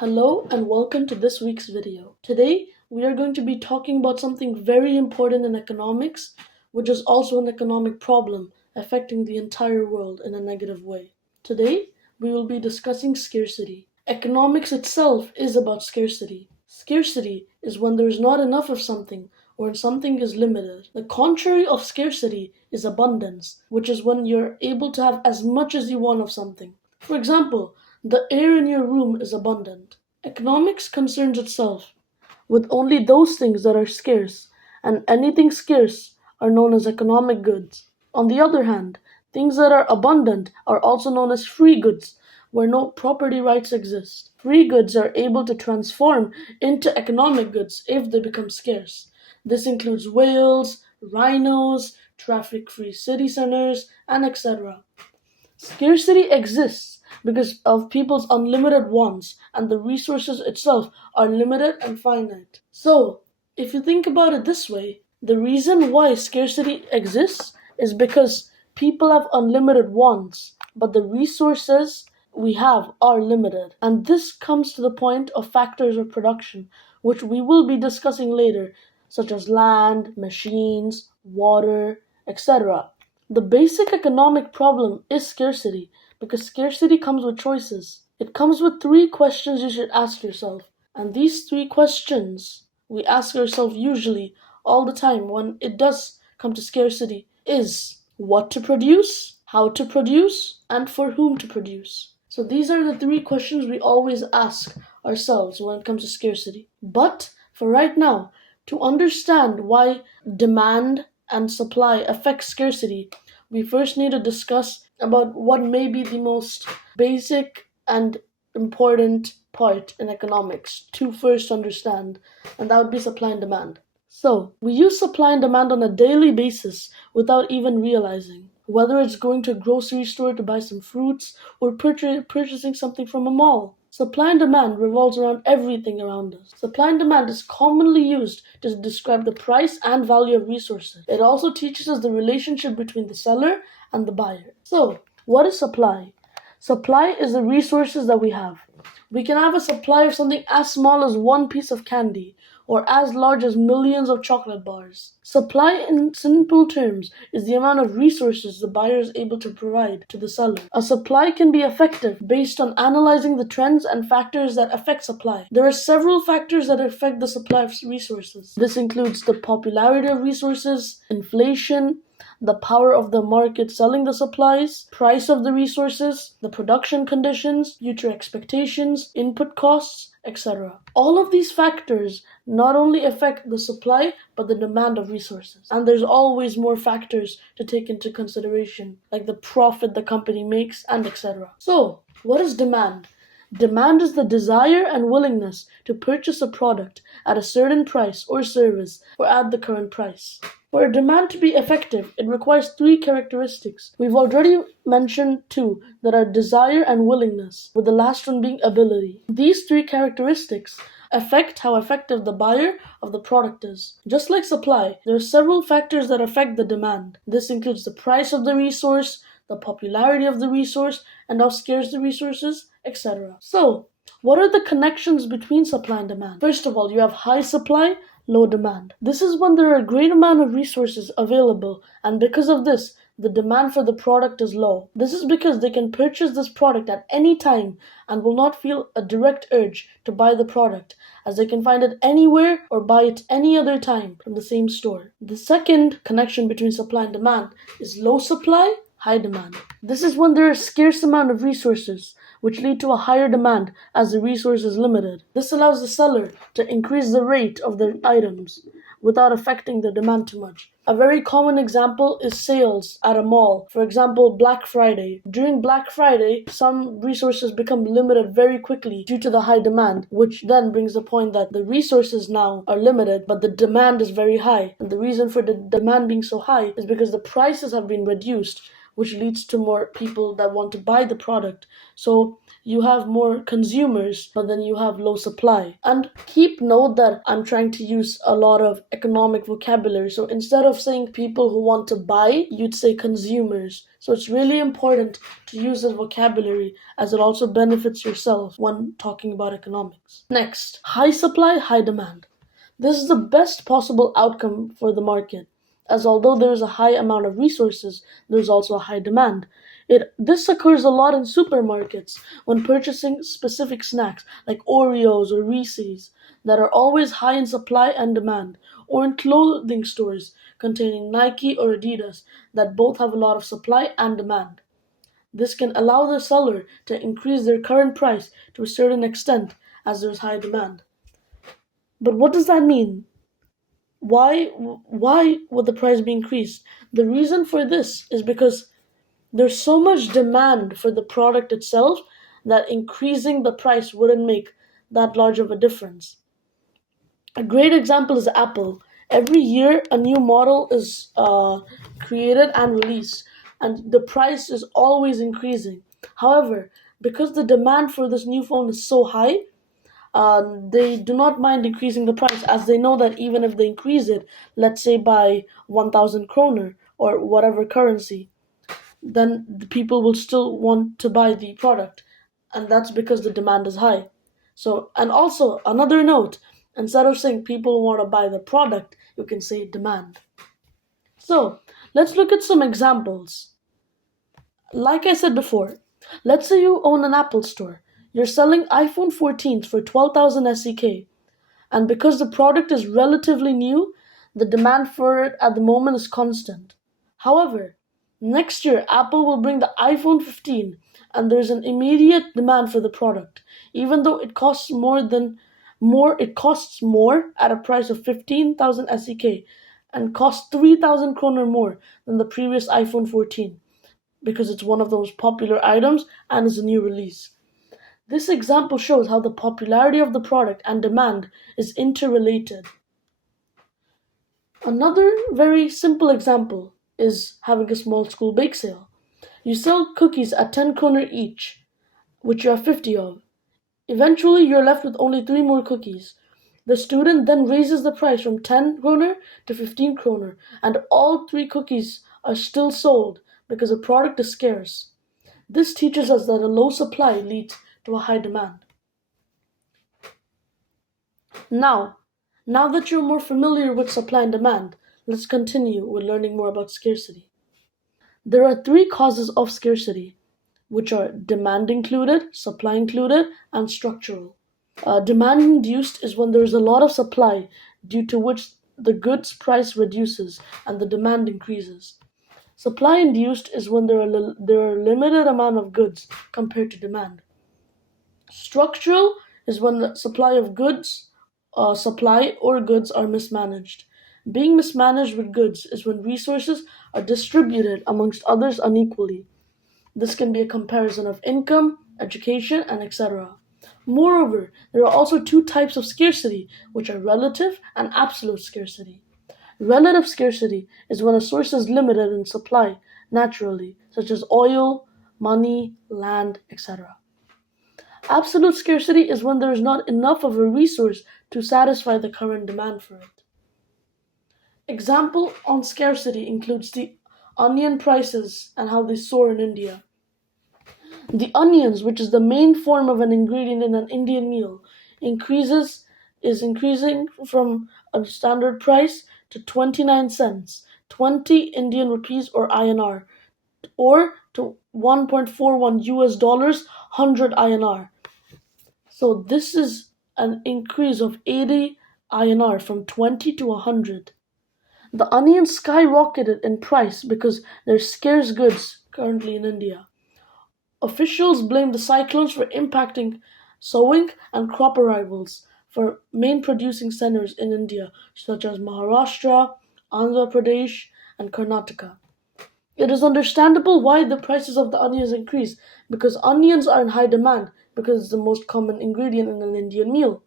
Hello and welcome to this week's video. Today we are going to be talking about something very important in economics, which is also an economic problem affecting the entire world in a negative way. Today we will be discussing scarcity. Economics itself is about scarcity. Scarcity is when there is not enough of something or when something is limited. The contrary of scarcity is abundance, which is when you're able to have as much as you want of something. For example, the air in your room is abundant. Economics concerns itself with only those things that are scarce, and anything scarce are known as economic goods. On the other hand, things that are abundant are also known as free goods, where no property rights exist. Free goods are able to transform into economic goods if they become scarce. This includes whales, rhinos, traffic free city centers, and etc. Scarcity exists because of people's unlimited wants, and the resources itself are limited and finite. So, if you think about it this way, the reason why scarcity exists is because people have unlimited wants, but the resources we have are limited. And this comes to the point of factors of production, which we will be discussing later, such as land, machines, water, etc. The basic economic problem is scarcity because scarcity comes with choices. It comes with three questions you should ask yourself. And these three questions we ask ourselves usually all the time when it does come to scarcity is what to produce, how to produce, and for whom to produce. So these are the three questions we always ask ourselves when it comes to scarcity. But for right now, to understand why demand and supply affect scarcity, we first need to discuss about what may be the most basic and important part in economics to first understand, and that would be supply and demand. So, we use supply and demand on a daily basis without even realizing. Whether it's going to a grocery store to buy some fruits or purchasing something from a mall. Supply and demand revolves around everything around us. Supply and demand is commonly used to describe the price and value of resources. It also teaches us the relationship between the seller and the buyer. So, what is supply? Supply is the resources that we have. We can have a supply of something as small as one piece of candy or as large as millions of chocolate bars. Supply, in simple terms, is the amount of resources the buyer is able to provide to the seller. A supply can be effective based on analyzing the trends and factors that affect supply. There are several factors that affect the supply of resources. This includes the popularity of resources, inflation, the power of the market selling the supplies, price of the resources, the production conditions, future expectations, input costs, etc. All of these factors not only affect the supply but the demand of resources. And there's always more factors to take into consideration, like the profit the company makes and etc. So, what is demand? Demand is the desire and willingness to purchase a product at a certain price or service or at the current price. For a demand to be effective, it requires three characteristics. We've already mentioned two, that are desire and willingness, with the last one being ability. These three characteristics affect how effective the buyer of the product is. Just like supply, there are several factors that affect the demand. This includes the price of the resource, the popularity of the resource, and how scarce the resource is, etc. So, what are the connections between supply and demand? First of all, you have high supply, low demand. This is when there are a great amount of resources available, and because of this, the demand for the product is low. This is because they can purchase this product at any time and will not feel a direct urge to buy the product, as they can find it anywhere or buy it any other time from the same store. The second connection between supply and demand is low supply, high demand. This is when there is a scarce amount of resources, which lead to a higher demand as the resource is limited. This allows the seller to increase the rate of the items without affecting the demand too much. A very common example is sales at a mall. For example, Black Friday. During Black Friday, some resources become limited very quickly due to the high demand, which then brings the point that the resources now are limited, but the demand is very high. And the reason for the demand being so high is because the prices have been reduced, which leads to more people that want to buy the product. So you have more consumers, but then you have low supply. And keep note that I'm trying to use a lot of economic vocabulary. So instead of saying people who want to buy, you'd say consumers. So it's really important to use this vocabulary as it also benefits yourself when talking about economics. Next, high supply, high demand. This is the best possible outcome for the market, as although there is a high amount of resources, there is also a high demand. This occurs a lot in supermarkets when purchasing specific snacks like Oreos or Reese's that are always high in supply and demand, or in clothing stores containing Nike or Adidas that both have a lot of supply and demand. This can allow the seller to increase their current price to a certain extent as there is high demand. But what does that mean? Why would the price be increased? The reason for this is because there's so much demand for the product itself that increasing the price wouldn't make that large of a difference. A great example is Apple. Every year, a new model is created and released, and the price is always increasing. However, because the demand for this new phone is so high, they do not mind increasing the price, as they know that even if they increase it, let's say by 1,000 kroner or whatever currency, then the people will still want to buy the product, and that's because the demand is high. So, and also another note, instead of saying people want to buy the product, you can say demand. So, let's look at some examples. Like I said before, let's say you own an Apple store. You're selling iPhone 14s for 12,000 SEK, and because the product is relatively new, the demand for it at the moment is constant. However, next year Apple will bring the iPhone 15 and there's an immediate demand for the product, even though it costs more at a price of 15,000 SEK and costs 3,000 kroner more than the previous iPhone 14 because it's one of those popular items and is a new release. This example shows how the popularity of the product and demand is interrelated. Another very simple example is having a small school bake sale. You sell cookies at 10 kroner each, which you have 50 of. Eventually, you're left with only 3 more cookies. The student then raises the price from 10 kroner to 15 kroner, and all 3 cookies are still sold because the product is scarce. This teaches us that a low supply leads to a high demand. Now, now that you're more familiar with supply and demand, let's continue with learning more about scarcity. There are 3 causes of scarcity, which are demand included, supply included, and structural. Demand induced is when there is a lot of supply, due to which the goods price reduces and the demand increases. Supply induced is when there are limited amount of goods compared to demand. Structural is when the supply or goods are mismanaged. Being mismanaged with goods is when resources are distributed amongst others unequally. This can be a comparison of income, education, and etc. Moreover, there are also 2 types of scarcity, which are relative and absolute scarcity. Relative scarcity is when a source is limited in supply naturally, such as oil, money, land, etc. Absolute scarcity is when there is not enough of a resource to satisfy the current demand for it. Example on scarcity includes the onion prices and how they soar in India. The onions, which is the main form of an ingredient in an Indian meal, is increasing from a standard price to 29 cents, 20 Indian rupees or INR, or to 1.41 US dollars, 100 INR. So this is an increase of 80 INR from 20 to 100. The onions skyrocketed in price because they're scarce goods currently in India. Officials blame the cyclones for impacting sowing and crop arrivals for main producing centers in India, such as Maharashtra, Andhra Pradesh, and Karnataka. It is understandable why the prices of the onions increase, because onions are in high demand because it's the most common ingredient in an Indian meal.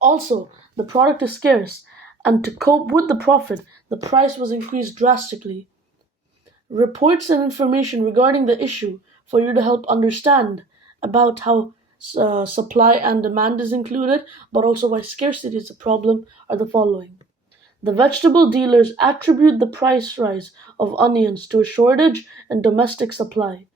Also, the product is scarce, and to cope with the profit, the price was increased drastically. Reports and information regarding the issue for you to help understand about how supply and demand is included, but also why scarcity is a problem, are the following. The vegetable dealers attribute the price rise of onions to a shortage in domestic supply.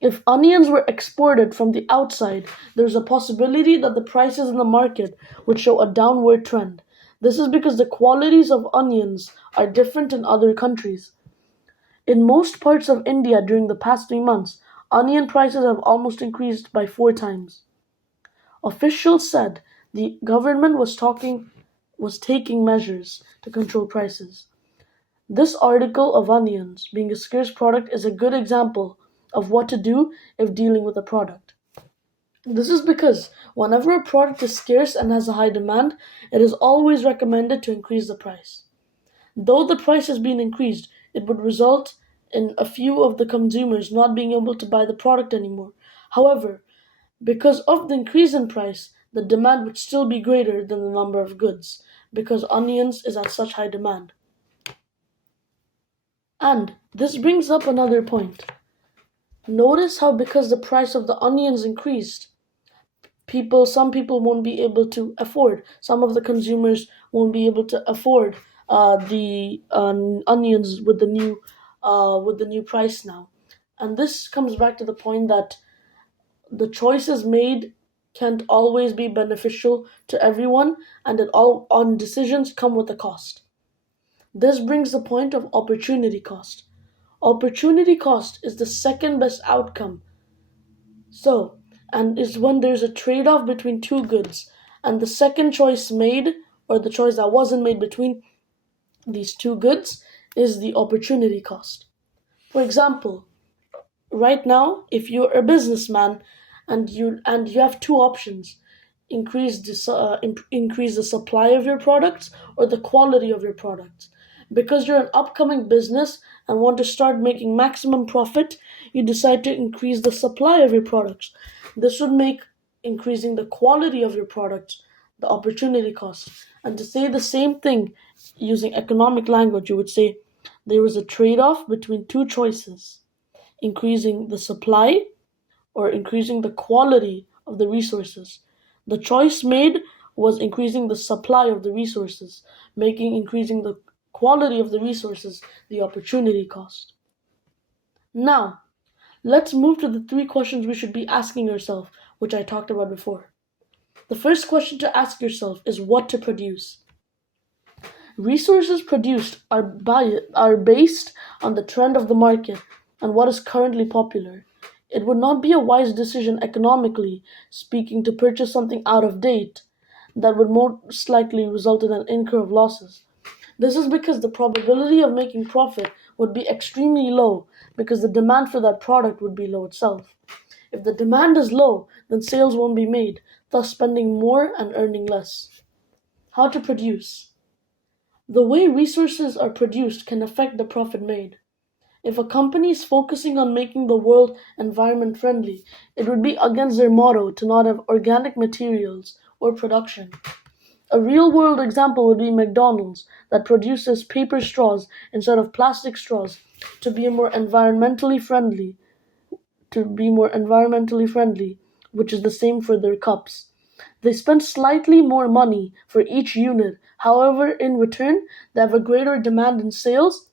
If onions were exported from the outside, there is a possibility that the prices in the market would show a downward trend. This is because the qualities of onions are different in other countries. In most parts of India during the past 3 months, onion prices have almost increased by 4 times. Officials said the government was taking measures to control prices. This article of onions being a scarce product is a good example of what to do if dealing with a product. This is because whenever a product is scarce and has a high demand, it is always recommended to increase the price. Though the price has been increased, it would result in a few of the consumers not being able to buy the product anymore. However, because of the increase in price, the demand would still be greater than the number of goods, because onions is at such high demand. And this brings up another point. Notice how because the price of the onions increased, some people won't be able to afford. Some of the consumers won't be able to afford the onions with the new price now. And this comes back to the point that the choices made can't always be beneficial to everyone, and that all on decisions come with a cost. This brings the point of opportunity cost. Opportunity cost is the second best outcome. So, and is when there's a trade off between two goods, and the second choice made, or the choice that wasn't made between these two goods, is the opportunity cost. For example, right now, if you're a businessman and you have two options, increase the supply of your products or the quality of your products. Because you're an upcoming business and want to start making maximum profit, you decide to increase the supply of your products. This would make increasing the quality of your products the opportunity cost. And to say the same thing using economic language, you would say there was a trade-off between two choices: increasing the supply or increasing the quality of the resources. The choice made was increasing the supply of the resources, making increasing the quality of the resources the opportunity cost. Now, let's move to the three questions we should be asking ourselves, which I talked about before. The first question to ask yourself is what to produce. Resources produced are based on the trend of the market and what is currently popular. It would not be a wise decision economically speaking to purchase something out of date that would most likely result in an incur of losses. This is because the probability of making profit would be extremely low because the demand for that product would be low itself. If the demand is low, then sales won't be made, thus spending more and earning less. How to produce? The way resources are produced can affect the profit made. If a company is focusing on making the world environment friendly, it would be against their motto to not have organic materials or production. A real world example would be McDonald's that produces paper straws instead of plastic straws to be more environmentally friendly, which is the same for their cups. They spend slightly more money for each unit. However, in return, they have a greater demand in sales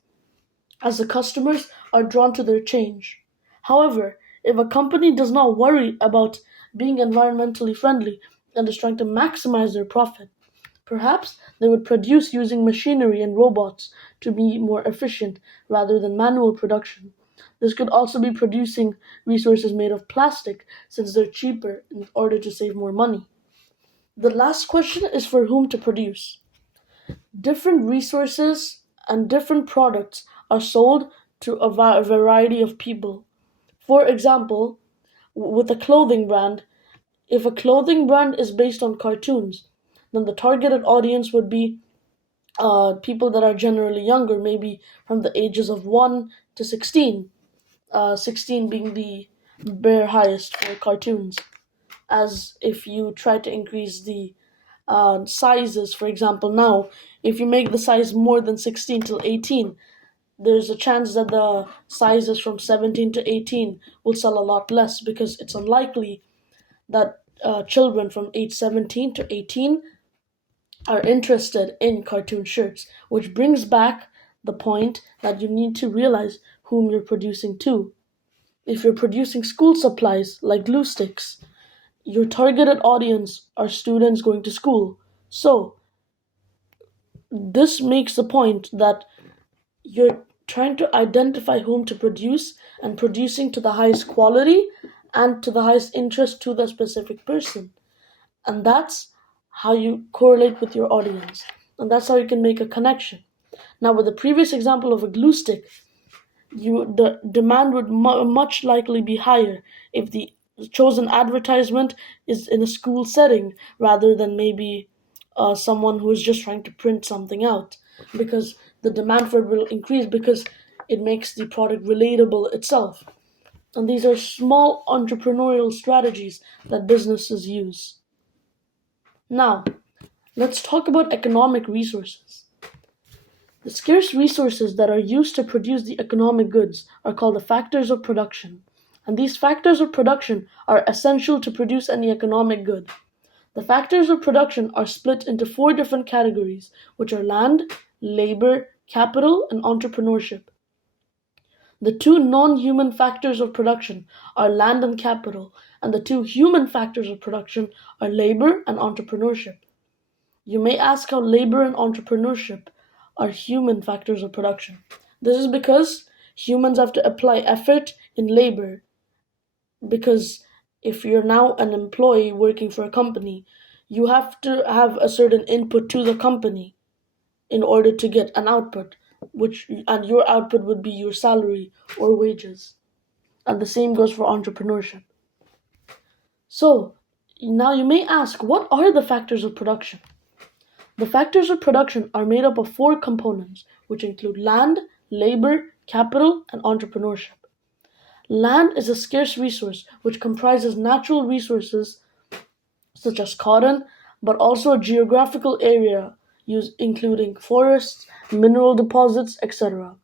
as the customers are drawn to their change. However, if a company does not worry about being environmentally friendly and is trying to maximize their profit, perhaps they would produce using machinery and robots to be more efficient rather than manual production. This could also be producing resources made of plastic since they're cheaper in order to save more money. The last question is for whom to produce. Different resources and different products are sold to a variety of people. For example, with a clothing brand, if a clothing brand is based on cartoons, then the targeted audience would be people that are generally younger, maybe from the ages of 1 to 16, 16 being the bare highest for cartoons. As if you try to increase the sizes, for example, now, if you make the size more than 16 till 18, there's a chance that the sizes from 17 to 18 will sell a lot less because it's unlikely that children from age 17 to 18 are interested in cartoon shirts, which brings back the point that you need to realize whom you're producing to. If you're producing school supplies like glue sticks, your targeted audience are students going to school. So, this makes the point that you're trying to identify whom to produce and producing to the highest quality and to the highest interest to the specific person. And that's how you correlate with your audience. And that's how you can make a connection. Now, with the previous example of a glue stick, the demand would much likely be higher if the chosen advertisement is in a school setting rather than maybe someone who is just trying to print something out, because the demand for it will increase because it makes the product relatable itself. And these are small entrepreneurial strategies that businesses use. Now, let's talk about economic resources. The scarce resources that are used to produce the economic goods are called the factors of production. And these factors of production are essential to produce any economic good. The factors of production are split into four different categories, which are land, labor, capital, and entrepreneurship. The two non human factors of production are land and capital, and the two human factors of production are labor and entrepreneurship. You may ask how labor and entrepreneurship are human factors of production. This is because humans have to apply effort in labor, because if you're now an employee working for a company, you have to have a certain input to the company in order to get an output, which and your output would be your salary or wages. And the same goes for entrepreneurship. So, now you may ask, what are the factors of production? The factors of production are made up of four components, which include land, labor, capital, and entrepreneurship. Land is a scarce resource which comprises natural resources such as cotton, but also a geographical area including forests, mineral deposits, etc.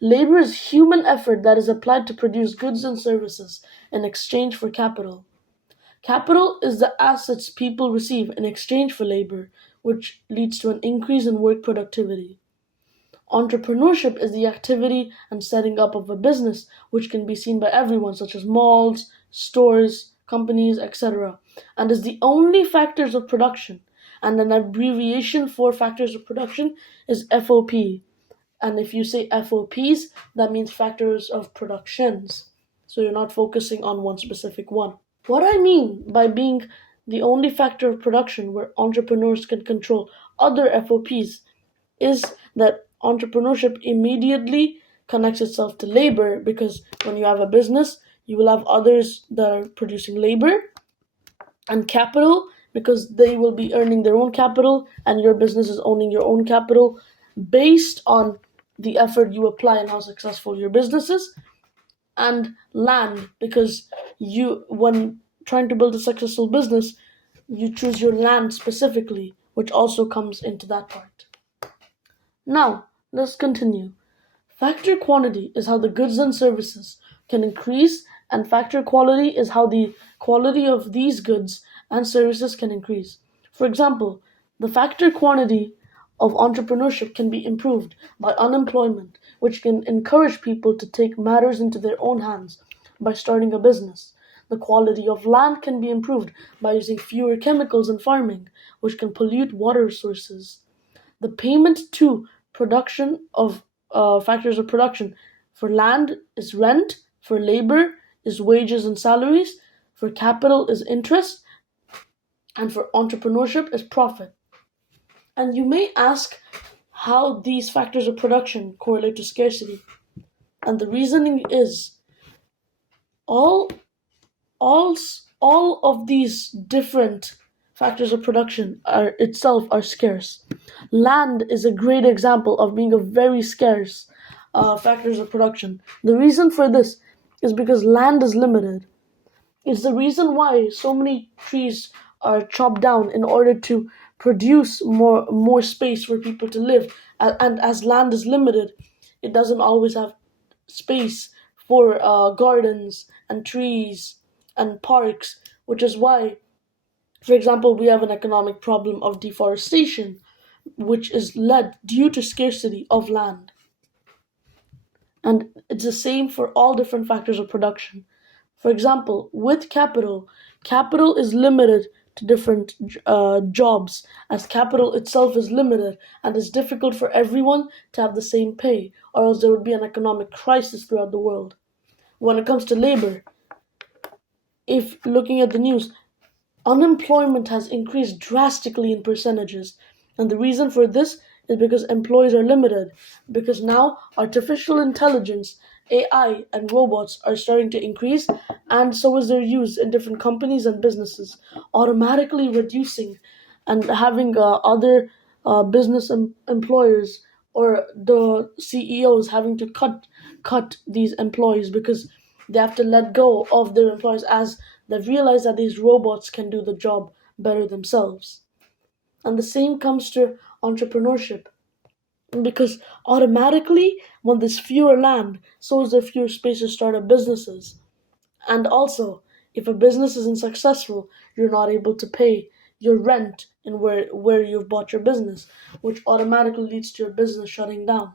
Labor is human effort that is applied to produce goods and services in exchange for capital. Capital is the assets people receive in exchange for labor, which leads to an increase in work productivity. Entrepreneurship is the activity and setting up of a business, which can be seen by everyone, such as malls, stores, companies, etc., and is the only factors of production. And an abbreviation for factors of production is FOP. And if you say FOPs, that means factors of productions. So you're not focusing on one specific one. What I mean by being the only factor of production where entrepreneurs can control other FOPs is that entrepreneurship immediately connects itself to labor, because when you have a business, you will have others that are producing labor, and capital because they will be earning their own capital and your business is owning your own capital based on the effort you apply and how successful your business is, and land because you when trying to build a successful business, you choose your land specifically, which also comes into that part. Now, let's continue. Factor quantity is how the goods and services can increase, and factor quality is how the quality of these goods and services can increase. For example, the factor quantity of entrepreneurship can be improved by unemployment, which can encourage people to take matters into their own hands by starting a business. The quality of land can be improved by using fewer chemicals in farming, which can pollute water sources. The payment to production of factors of production for land is rent, for labor is wages and salaries, for capital is interest, and for entrepreneurship is profit. And you may ask how these factors of production correlate to scarcity. And the reasoning is all all all of these different factors of production are scarce. Land is a great example of being a very scarce factors of production. The reason for this is because land is limited. It's the reason why so many trees are chopped down in order to produce more space for people to live. And as land is limited, it doesn't always have space for gardens and trees and parks, which is why, for example, we have an economic problem of deforestation, which is led due to scarcity of land. And it's the same for all different factors of production. For example, with capital, capital is limited to different jobs, as capital itself is limited and it's difficult for everyone to have the same pay, or else there would be an economic crisis throughout the world. When it comes to labor, if looking at the news, unemployment has increased drastically in percentages, and the reason for this is because employees are limited. Because now artificial intelligence, AI, and robots are starting to increase, and so is their use in different companies and businesses, automatically reducing and having other employers or the CEOs having to cut these employees because they have to let go of their employees as they've realized that these robots can do the job better themselves. And the same comes to entrepreneurship because automatically, when there's fewer land, so is there fewer space to start up businesses. And also, if a business isn't successful, you're not able to pay your rent in where you've bought your business, which automatically leads to your business shutting down.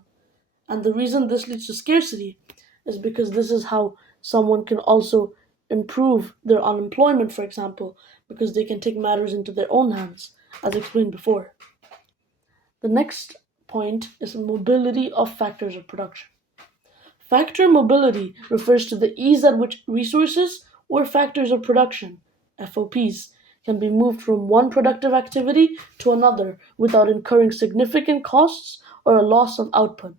And the reason this leads to scarcity is because this is how someone can also improve their unemployment, for example, because they can take matters into their own hands, as explained before. The next point is mobility of factors of production. Factor mobility refers to the ease at which resources or factors of production, FOPs, can be moved from one productive activity to another without incurring significant costs or a loss of output.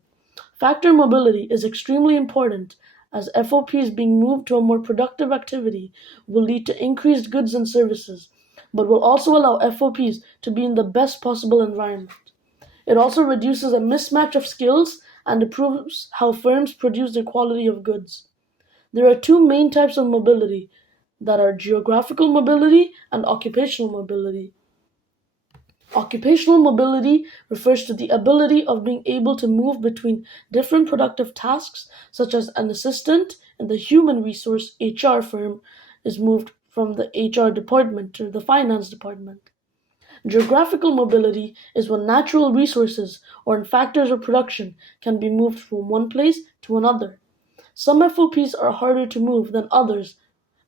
Factor mobility is extremely important as FOPs being moved to a more productive activity will lead to increased goods and services, but will also allow FOPs to be in the best possible environment. It also reduces a mismatch of skills and improves how firms produce their quality of goods. There are two main types of mobility that are geographical mobility and occupational mobility. Occupational mobility refers to the ability of being able to move between different productive tasks, such as an assistant in the human resource HR firm is moved from the HR department to the finance department. Geographical mobility is when natural resources or factors of production can be moved from one place to another. Some FOPs are harder to move than others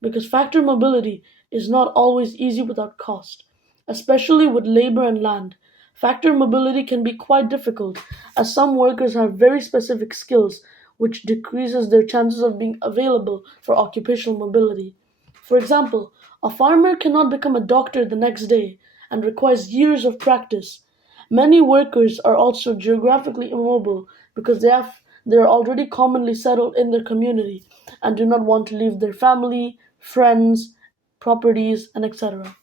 because factor mobility is not always easy without cost, especially with labor and land. Factor mobility can be quite difficult as some workers have very specific skills, which decreases their chances of being available for occupational mobility. For example, a farmer cannot become a doctor the next day and requires years of practice. Many workers are also geographically immobile because they are already commonly settled in their community and do not want to leave their family, friends, properties, and etc.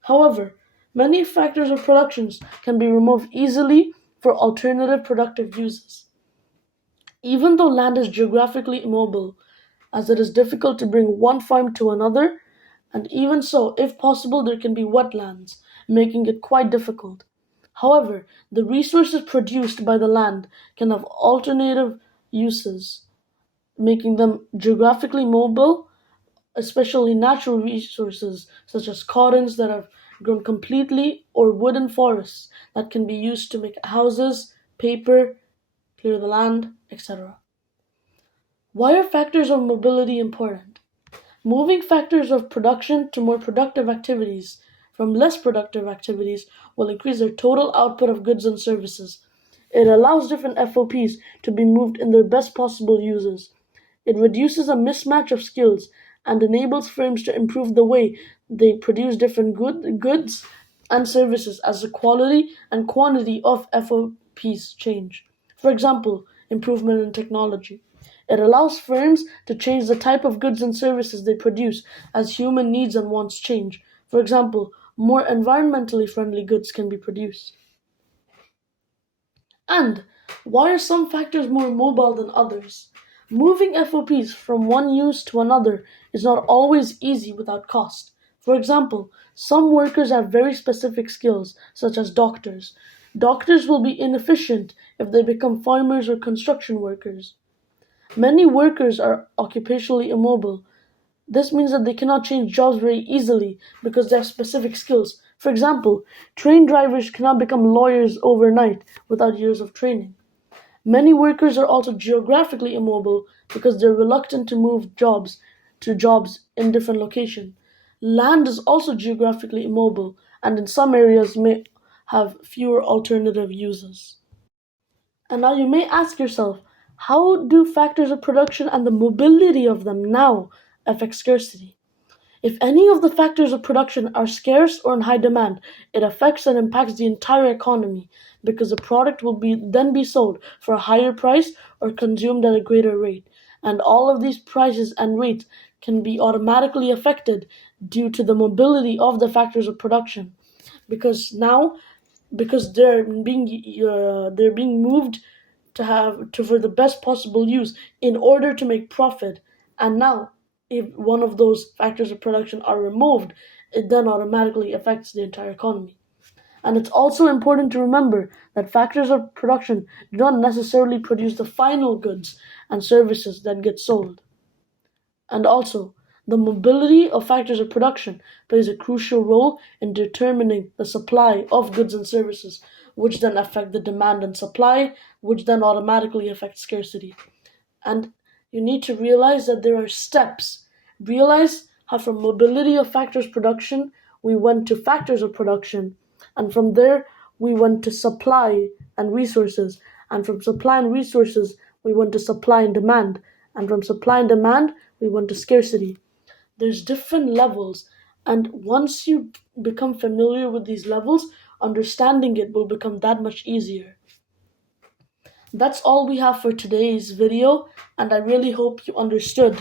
However, many factors of productions can be removed easily for alternative productive uses. Even though land is geographically immobile, as it is difficult to bring one farm to another, and even so, if possible, there can be wetlands, making it quite difficult. However, the resources produced by the land can have alternative uses, making them geographically mobile, especially natural resources such as cottons that have grown completely or wooden forests that can be used to make houses, paper, clear the land, etc. Why are factors of mobility important? Moving factors of production to more productive activities from less productive activities will increase their total output of goods and services. It allows different FOPs to be moved in their best possible uses. It reduces a mismatch of skills and enables firms to improve the way they produce different goods and services as the quality and quantity of FOPs change. For example, improvement in technology. It allows firms to change the type of goods and services they produce as human needs and wants change. For example, more environmentally friendly goods can be produced. And why are some factors more mobile than others? Moving FOPs from one use to another is not always easy without cost. For example, some workers have very specific skills, such as doctors. Doctors will be inefficient if they become farmers or construction workers. Many workers are occupationally immobile. This means that they cannot change jobs very easily because they have specific skills. For example, train drivers cannot become lawyers overnight without years of training. Many workers are also geographically immobile because they're reluctant to move jobs to jobs in different locations. Land is also geographically immobile and in some areas may have fewer alternative uses. And now you may ask yourself, how do factors of production and the mobility of them now affect scarcity? If any of the factors of production are scarce or in high demand, it affects and impacts the entire economy because the product will then be sold for a higher price or consumed at a greater rate. And all of these prices and rates can be automatically affected due to the mobility of the factors of production because now because they're being moved to have to for the best possible use in order to make profit. And now if one of those factors of production are removed, it then automatically affects the entire economy. And it's also important to remember that factors of production do not necessarily produce the final goods and services that get sold. And also, the mobility of factors of production plays a crucial role in determining the supply of goods and services, which then affect the demand and supply, which then automatically affect scarcity. And you need to realize that there are steps. Realize how from mobility of factors production, we went to factors of production, and from there, we went to supply and resources, and from supply and resources, we went to supply and demand, and from supply and demand, we went to scarcity. There's different levels, and once you become familiar with these levels, understanding it will become that much easier. That's all we have for today's video, and I really hope you understood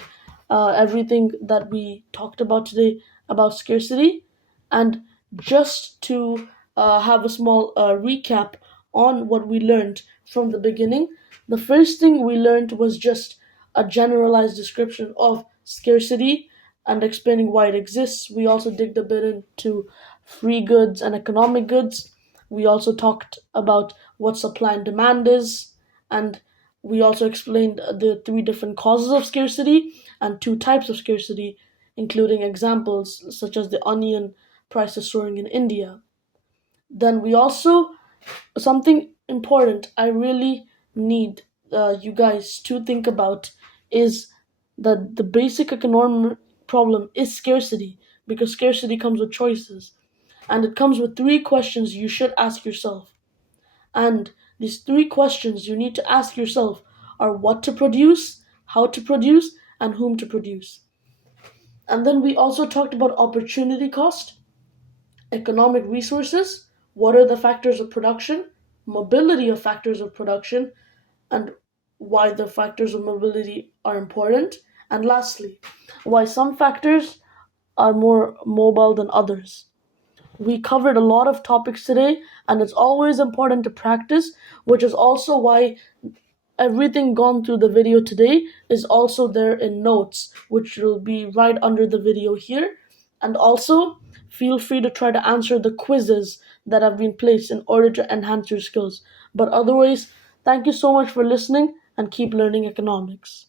everything that we talked about today about scarcity. And just to have a small recap on what we learned from the beginning, the first thing we learned was just a generalized description of scarcity and explaining why it exists. We also digged a bit into free goods and economic goods. We also talked about what supply and demand is, and we also explained the three different causes of scarcity and two types of scarcity, including examples such as the onion prices soaring in India. Then we also, something important I really need you guys to think about is that the basic economic problem is scarcity because scarcity comes with choices. And it comes with three questions you should ask yourself. And these three questions you need to ask yourself are what to produce, how to produce, and whom to produce. And then we also talked about opportunity cost, economic resources, what are the factors of production, mobility of factors of production, and why the factors of mobility are important. And lastly, why some factors are more mobile than others. We covered a lot of topics today, and it's always important to practice, which is also why everything gone through the video today is also there in notes, which will be right under the video here. And also, feel free to try to answer the quizzes that have been placed in order to enhance your skills. But otherwise, thank you so much for listening and keep learning economics.